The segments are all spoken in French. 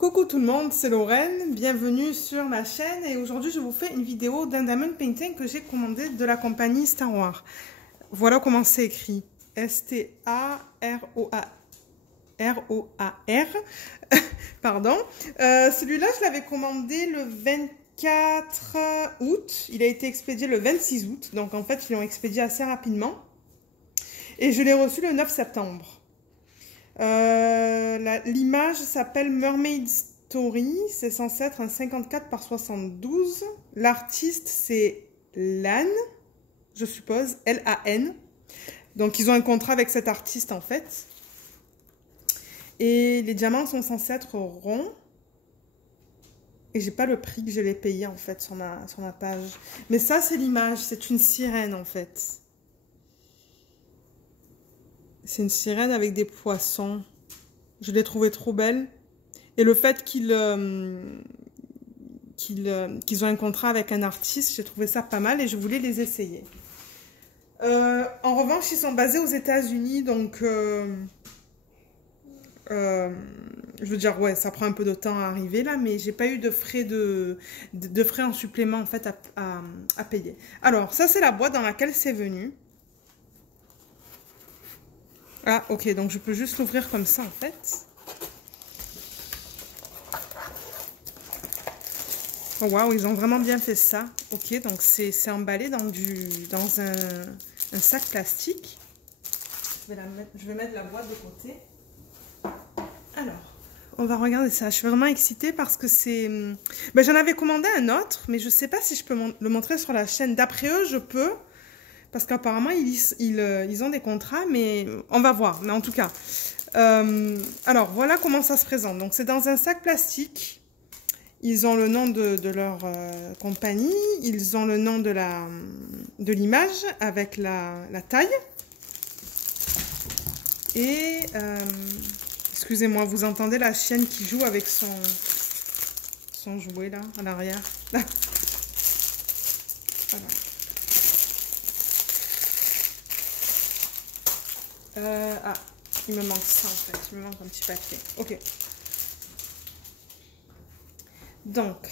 Coucou tout le monde, c'est Lorraine, bienvenue sur ma chaîne et aujourd'hui je vous fais une vidéo d'un diamond painting que j'ai commandé de la compagnie Star Wars. Voilà comment c'est écrit, S-T-A-R-O-A-R, pardon. Celui-là je l'avais commandé le 24 août, il a été expédié le 26 août, donc en fait ils l'ont expédié assez rapidement et je l'ai reçu le 9 septembre. L'image s'appelle Mermaid Story, c'est censé être un 54 par 72. L'artiste c'est Lan, je suppose, L-A-N. Donc ils ont un contrat avec cet artiste en fait. Et les diamants sont censés être ronds. Et j'ai pas le prix que je l'ai payé en fait sur ma page. Mais ça c'est l'image, c'est une sirène en fait. C'est une sirène avec des poissons. Je l'ai trouvée trop belle. Et le fait qu'ils ont un contrat avec un artiste, j'ai trouvé ça pas mal et je voulais les essayer. En revanche, ils sont basés aux États-Unis, donc je veux dire, ouais, ça prend un peu de temps à arriver là, mais j'ai pas eu de frais frais en supplément en fait à payer. Alors, ça c'est la boîte dans laquelle c'est venu. Ah, ok, donc je peux juste l'ouvrir comme ça, en fait. Oh, waouh, ils ont vraiment bien fait ça. Ok, donc c'est emballé dans un sac plastique. Je vais mettre la boîte de côté. Alors, on va regarder ça. Je suis vraiment excitée parce que c'est... Ben, j'en avais commandé un autre, mais je ne sais pas si je peux le montrer sur la chaîne. D'après eux, je peux... Parce qu'apparemment, ils ont des contrats, mais on va voir. Mais en tout cas, alors voilà comment ça se présente. Donc, c'est dans un sac plastique. Ils ont le nom de leur compagnie. Ils ont le nom de l'image avec la taille. Et, excusez-moi, vous entendez la chienne qui joue avec son jouet là, à l'arrière. Voilà. Ah, il me manque ça en fait, il me manque un petit papier. Ok. Donc,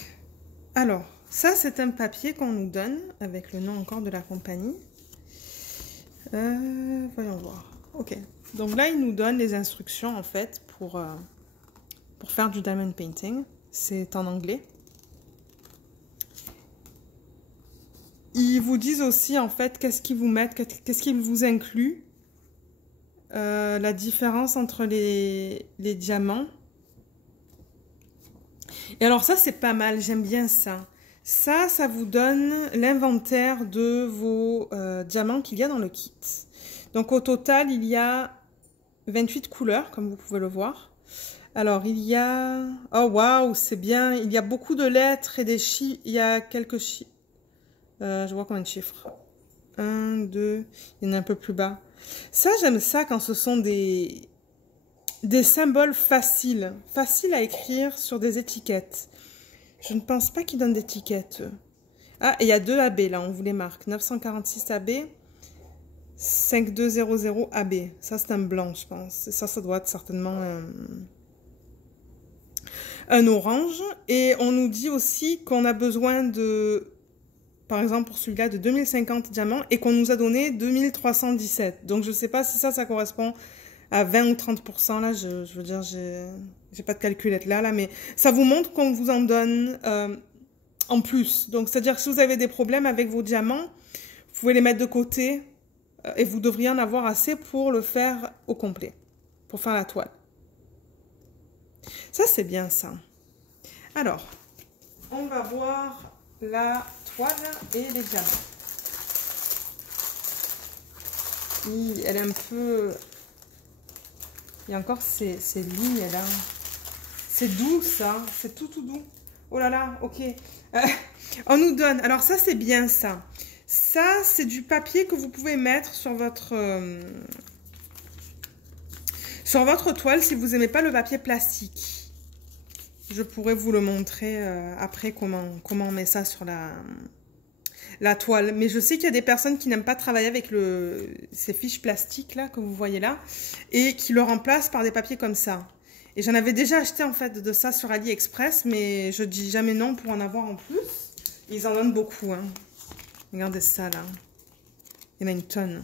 alors, ça c'est un papier qu'on nous donne avec le nom encore de la compagnie. Voyons voir. Ok. Donc là, il nous donne les instructions en fait pour faire du diamond painting. C'est en anglais. Ils vous disent aussi en fait qu'est-ce qu'ils vous mettent, qu'est-ce qu'ils vous incluent. La différence entre les diamants. Et alors ça, c'est pas mal, j'aime bien ça. Ça vous donne l'inventaire de vos diamants qu'il y a dans le kit. Donc au total, il y a 28 couleurs, comme vous pouvez le voir. Alors, il y a... Oh, waouh, c'est bien. Il y a beaucoup de lettres et des chiffres. Il y a quelques chiffres. Je vois combien de chiffres. 1, 2, il y en a un peu plus bas. Ça, j'aime ça quand ce sont des symboles faciles à écrire sur des étiquettes. Je ne pense pas qu'ils donnent d'étiquettes. Ah, et il y a 2 AB, là, on vous les marque. 946 AB, 5200 AB. Ça, c'est un blanc, je pense. Ça doit être certainement un orange. Et on nous dit aussi qu'on a besoin de... Par exemple, pour celui-là, de 2050 diamants et qu'on nous a donné 2317. Donc, je ne sais pas si ça correspond à 20 ou 30%. Là, je veux dire, j'ai pas de calculette là, mais ça vous montre qu'on vous en donne en plus. Donc, c'est-à-dire que si vous avez des problèmes avec vos diamants, vous pouvez les mettre de côté et vous devriez en avoir assez pour le faire au complet, pour faire la toile. Ça, c'est bien ça. Alors, on va voir la toile et les diamants. Elle est un peu... Il y a encore ces lignes là. C'est doux ça. C'est tout doux. Oh là là, ok. On nous donne... Alors ça, c'est bien ça. Ça, c'est du papier que vous pouvez mettre sur votre toile si vous n'aimez pas le papier plastique. Je pourrais vous le montrer après comment on met ça sur la toile. Mais je sais qu'il y a des personnes qui n'aiment pas travailler avec ces fiches plastiques là que vous voyez là et qui le remplacent par des papiers comme ça. Et j'en avais déjà acheté en fait de ça sur AliExpress, mais je dis jamais non pour en avoir en plus. Ils en donnent beaucoup, hein. Regardez ça là. Il y en a une tonne.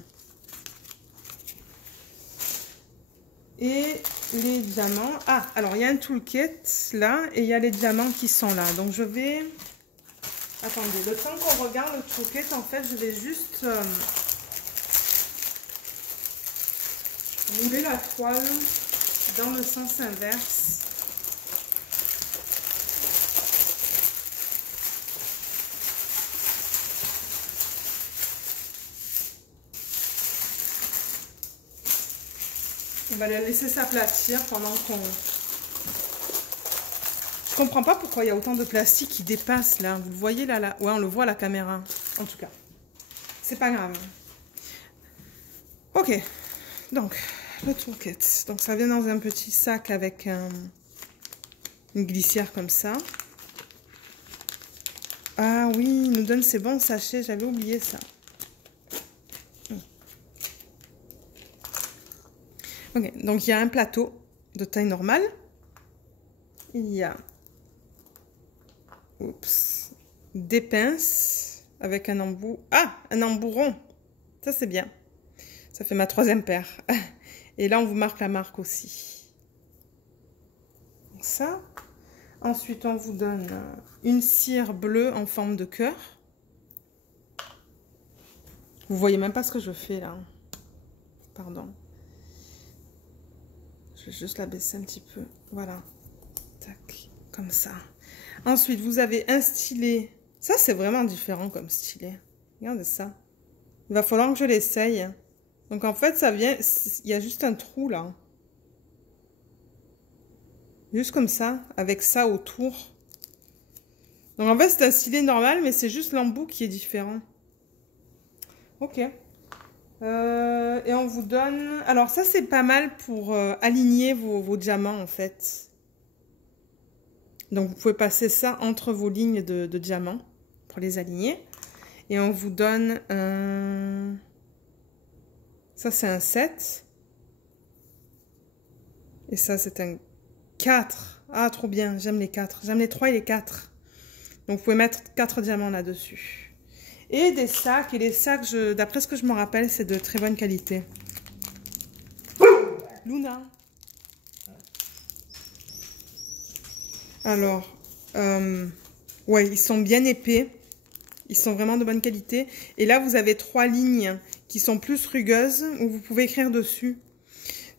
Et les diamants. Ah, alors il y a un toolkit là et il y a les diamants qui sont là. Donc je vais... Attendez, le temps qu'on regarde le toolkit, en fait, je vais juste rouler la toile dans le sens inverse. On va la laisser s'aplatir pendant qu'on... Je comprends pas pourquoi il y a autant de plastique qui dépasse là. Vous le voyez là, ouais, on le voit à la caméra. En tout cas, c'est pas grave. Ok, donc le toolkit. Donc ça vient dans un petit sac avec une glissière comme ça. Ah oui, il nous donne ces bons sachets. J'avais oublié ça. Ok, donc il y a un plateau de taille normale. Il y a des pinces avec un embout. Ah, un embout rond. Ça, c'est bien. Ça fait ma 3e paire. Et là, on vous marque la marque aussi. Donc ça. Ensuite, on vous donne une cire bleue en forme de cœur. Vous voyez même pas ce que je fais là. Pardon. Je vais juste la baisser un petit peu. Voilà. Tac. Comme ça. Ensuite, vous avez un stylet. Ça, c'est vraiment différent comme stylet. Regardez ça. Il va falloir que je l'essaye. Donc, en fait, ça vient... Il y a juste un trou, là. Juste comme ça, avec ça autour. Donc, en fait, c'est un stylet normal, mais c'est juste l'embout qui est différent. Ok. Et on vous donne... Alors, ça, c'est pas mal pour aligner vos diamants, en fait. Donc, vous pouvez passer ça entre vos lignes de diamants pour les aligner. Et on vous donne un... Ça, c'est un 7. Et ça, c'est un 4. Ah, trop bien. J'aime les 4. J'aime les 3 et les 4. Donc, vous pouvez mettre 4 diamants là-dessus. Et des sacs. Et les sacs, d'après ce que je me rappelle, c'est de très bonne qualité. Luna. Alors, ouais, ils sont bien épais. Ils sont vraiment de bonne qualité. Et là, vous avez 3 lignes qui sont plus rugueuses où vous pouvez écrire dessus.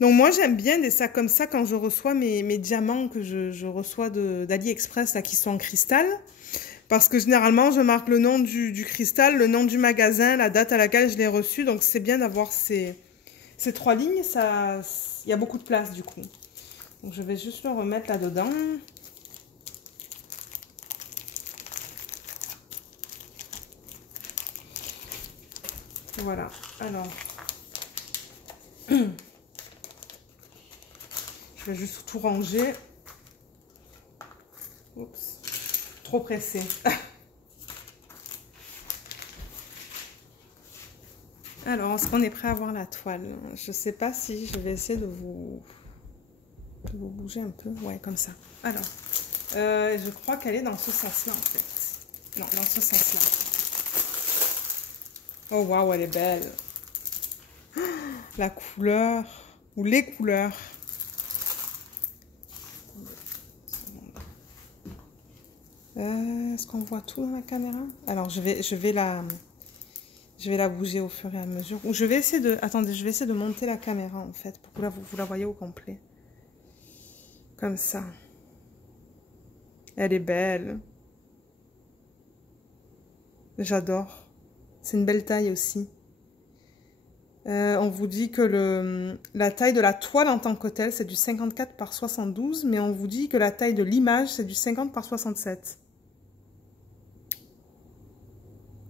Donc, moi, j'aime bien des sacs comme ça quand je reçois mes diamants que je reçois d'AliExpress, là, qui sont en cristal. Parce que généralement, je marque le nom du cristal, le nom du magasin, la date à laquelle je l'ai reçu. Donc, c'est bien d'avoir ces 3 lignes. Il y a beaucoup de place, du coup. Donc, je vais juste le remettre là-dedans. Voilà, alors, je vais juste tout ranger. Oups, trop pressé. Alors, est-ce qu'on est prêt à voir la toile? Je sais pas si je vais essayer de vous bouger un peu. Ouais, comme ça. Alors, je crois qu'elle est dans ce sens-là, en fait. Non, dans ce sens-là. Oh, waouh, elle est belle. La couleur, ou les couleurs. Est-ce qu'on voit tout dans la caméra? Alors, je vais la bouger au fur et à mesure. Ou je vais essayer de... Attendez, je vais essayer de monter la caméra, en fait, pour que vous la voyez au complet. Comme ça. Elle est belle. J'adore. C'est une belle taille aussi. On vous dit que la taille de la toile en tant que telle, c'est du 54 par 72, mais on vous dit que la taille de l'image, c'est du 50 par 67.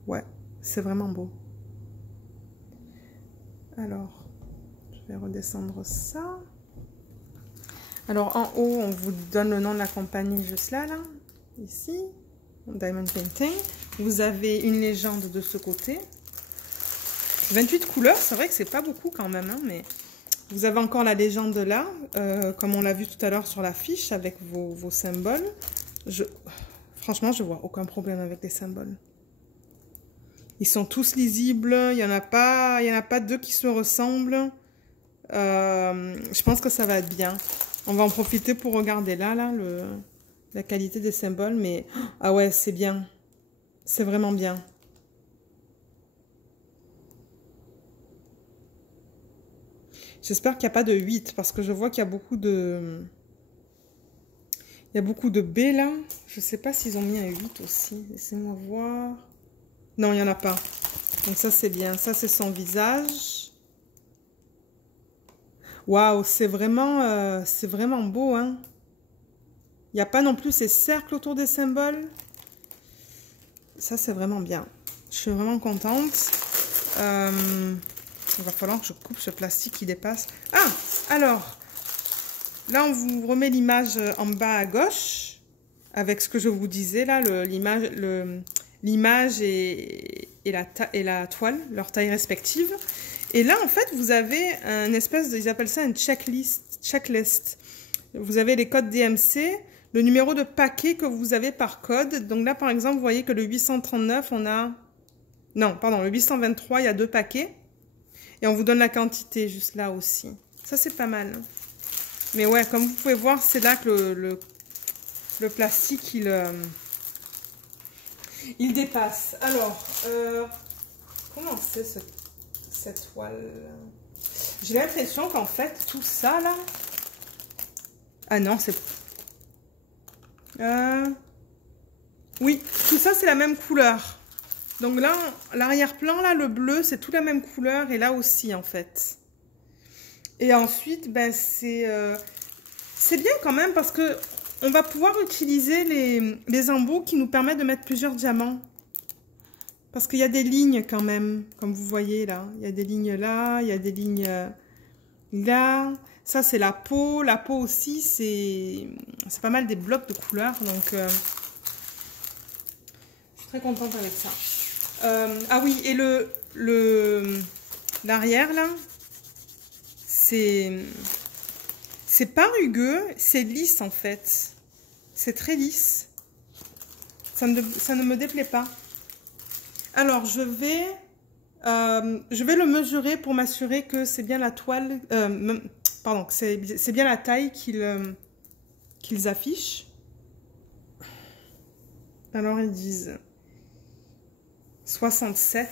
Ouais, c'est vraiment beau. Alors, je vais redescendre ça. Alors, en haut, on vous donne le nom de la compagnie juste là, ici. Diamond Painting. Vous avez une légende de ce côté. 28 couleurs, c'est vrai que c'est pas beaucoup quand même, hein, mais Vous avez encore la légende là, comme on l'a vu tout à l'heure sur la fiche avec vos symboles. Franchement, je vois aucun problème avec les symboles. Ils sont tous lisibles, il y en a pas deux qui se ressemblent. Je pense que ça va être bien. On va en profiter pour regarder là la qualité des symboles, mais ah ouais, c'est bien. C'est vraiment bien. J'espère qu'il n'y a pas de 8 parce que je vois qu'il y a beaucoup de... Il y a beaucoup de B là. Je ne sais pas s'ils ont mis un 8 aussi. Laissez-moi voir. Non, il n'y en a pas. Donc ça, c'est bien. Ça, c'est son visage. Waouh, c'est vraiment beau, hein. Il n'y a pas non plus ces cercles autour des symboles. Ça, c'est vraiment bien. Je suis vraiment contente. Il va falloir que je coupe ce plastique qui dépasse. Ah, alors, là, on vous remet l'image en bas à gauche, avec ce que je vous disais, là, l'image et la toile, leur taille respective. Et là, en fait, vous avez un espèce de, ils appellent ça une checklist. Vous avez les codes DMC, le numéro de paquet que vous avez par code. Donc là, par exemple, vous voyez que le 839, on a... Non, pardon, le 823, il y a 2 paquets. Et on vous donne la quantité juste là aussi. Ça, c'est pas mal. Mais ouais, comme vous pouvez voir, c'est là que le plastique, il dépasse. Alors, comment c'est cette toile? J'ai l'impression qu'en fait, tout ça, là... Ah non, c'est... Oui, tout ça, c'est la même couleur. Donc là, l'arrière-plan, là, le bleu, c'est toute la même couleur. Et là aussi, en fait. Et ensuite, ben, c'est bien quand même parce que on va pouvoir utiliser les embouts qui nous permettent de mettre plusieurs diamants. Parce qu'il y a des lignes quand même, comme vous voyez là. Il y a des lignes là, il y a des lignes là. Ça, c'est la peau. La peau aussi, c'est pas mal des blocs de couleurs. Donc, je suis très contente avec ça. Ah oui, et l'arrière là, c'est pas rugueux, c'est lisse en fait. C'est très lisse. Ça ne me déplaît pas. Alors, je vais le mesurer pour m'assurer que c'est bien la toile... pardon, que c'est bien la taille qu'ils affichent. Alors, ils disent 67.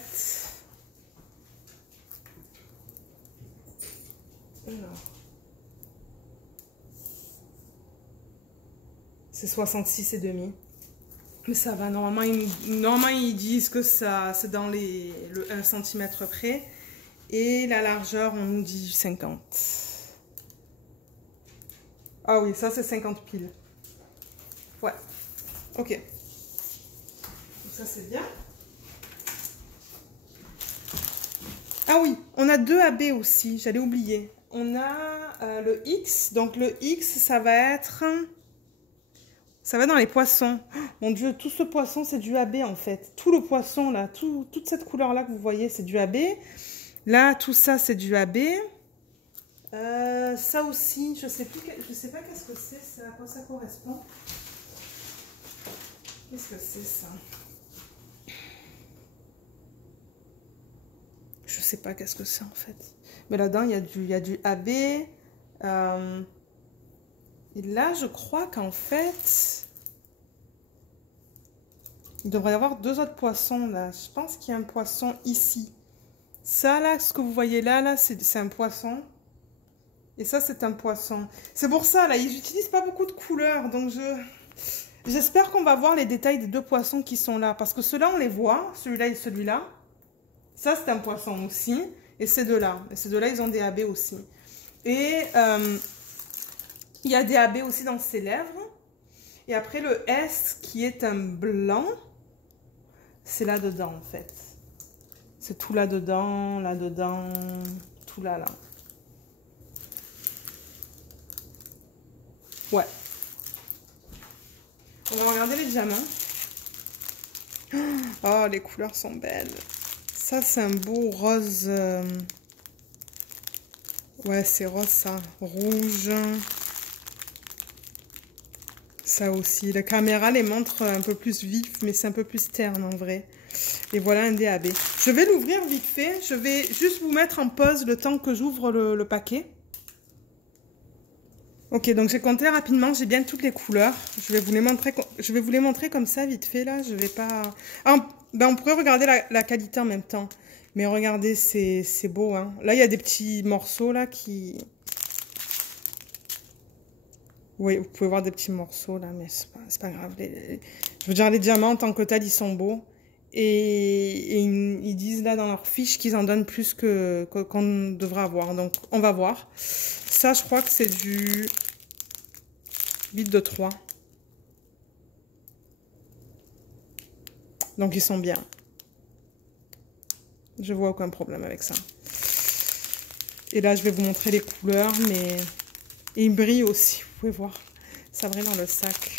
Alors... C'est 66 et demi. Mais ça va, normalement ils disent que ça c'est dans le 1 cm près. Et la largeur, on nous dit 50. Ah oui, ça c'est 50 piles. Ouais, ok. Donc ça c'est bien. Ah oui, on a 2 AB aussi, j'allais oublier. On a le X, donc le X ça va être... Ça va dans les poissons. Oh, mon Dieu, tout ce poisson, c'est du AB en fait. Tout le poisson là, toute cette couleur-là que vous voyez, c'est du AB. Là, tout ça, c'est du AB. Ça aussi, je sais pas qu'est-ce que c'est, à quoi ça correspond. Qu'est-ce que c'est ça? Je sais pas qu'est-ce que c'est en fait. Mais là-dedans, il y a du AB. Et là, je crois qu'en fait, il devrait y avoir 2 autres poissons là. Je pense qu'il y a un poisson ici. Ça là, ce que vous voyez là, c'est un poisson. Et ça, c'est un poisson. C'est pour ça, là, ils n'utilisent pas beaucoup de couleurs. Donc, j'espère qu'on va voir les détails des 2 poissons qui sont là. Parce que ceux-là, on les voit. Celui-là et celui-là. Ça, c'est un poisson aussi. Et ces deux-là. Et ces deux-là, ils ont des AB aussi. Et... il y a des AB aussi dans ses lèvres. Et après, le S qui est un blanc, c'est là-dedans, en fait. C'est tout là-dedans, tout là. Ouais. On va regarder les diamants. Oh, les couleurs sont belles. Ça, c'est un beau rose... Ouais, c'est rose, ça. Rouge. Ça aussi. La caméra les montre un peu plus vifs, mais c'est un peu plus terne en vrai. Et voilà un DAB. Je vais l'ouvrir vite fait. Je vais juste vous mettre en pause le temps que j'ouvre le paquet. Ok, donc j'ai compté rapidement. J'ai bien toutes les couleurs. Je vais vous les montrer comme ça vite fait là. Je vais pas... Ah, ben on pourrait regarder la qualité en même temps. Mais regardez, c'est beau. Hein. Là, il y a des petits morceaux là qui... Oui, vous pouvez voir des petits morceaux là, mais c'est pas grave. Je veux dire, les diamants en tant que tel, ils sont beaux. Et ils disent là dans leur fiche qu'ils en donnent plus qu'on devrait avoir. Donc, on va voir. Ça, je crois que c'est du 8 de 3. Donc, ils sont bien. Je vois aucun problème avec ça. Et là, je vais vous montrer les couleurs, mais... Et ils brillent aussi, vous pouvez voir. Ça brille dans le sac.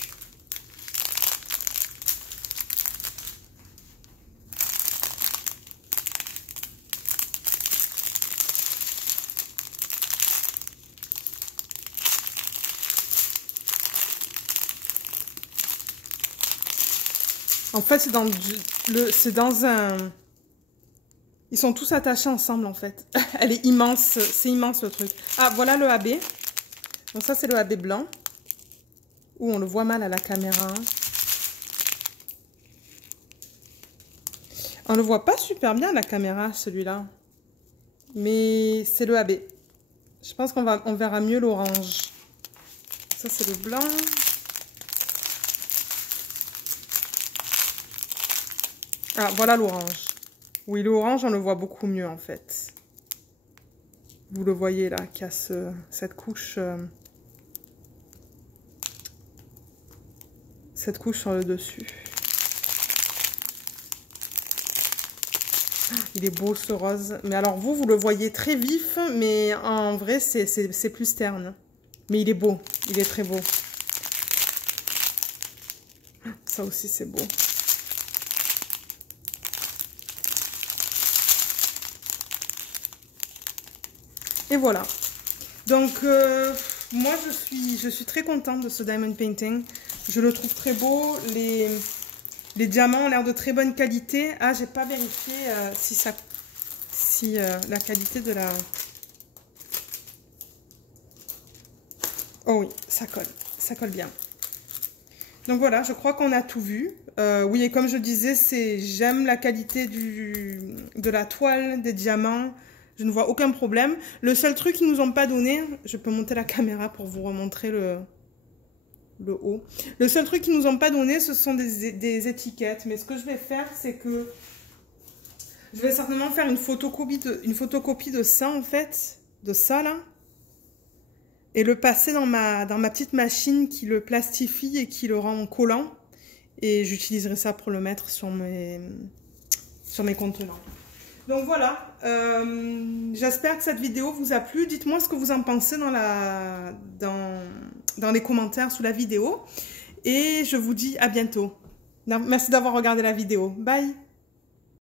En fait, c'est dans un... Ils sont tous attachés ensemble, en fait. Elle est immense. C'est immense, le truc. Ah, voilà le AB. Donc ça, c'est le AB blanc. Ouh, on le voit mal à la caméra. On le voit pas super bien à la caméra, celui-là. Mais c'est le AB. Je pense on verra mieux l'orange. Ça, c'est le blanc. Ah, voilà l'orange. Oui, l'orange, on le voit beaucoup mieux, en fait. Vous le voyez, là, qu'il y a cette couche... cette couche sur le dessus. Il est beau, ce rose. Mais alors, vous le voyez très vif, mais en vrai, c'est plus terne. Mais il est beau. Il est très beau. Ça aussi, c'est beau. Et voilà. Donc, moi, je suis très contente de ce diamond painting. Je le trouve très beau. Les diamants ont l'air de très bonne qualité. Ah, j'ai pas vérifié si la qualité de la... Oh oui, ça colle bien. Donc voilà, je crois qu'on a tout vu. Oui, et comme je disais, j'aime la qualité de la toile, des diamants. Je ne vois aucun problème. Le seul truc qu'ils nous ont pas donné, je peux monter la caméra pour vous remontrer le haut. Le seul truc qu'ils nous ont pas donné, ce sont des étiquettes. Mais ce que je vais faire, c'est que je vais certainement faire une photocopie de ça, en fait. De ça, là. Et le passer dans ma petite machine qui le plastifie et qui le rend collant. Et j'utiliserai ça pour le mettre sur mes contenants. Donc voilà, j'espère que cette vidéo vous a plu. Dites-moi ce que vous en pensez dans les commentaires sous la vidéo. Et je vous dis à bientôt. Merci d'avoir regardé la vidéo. Bye!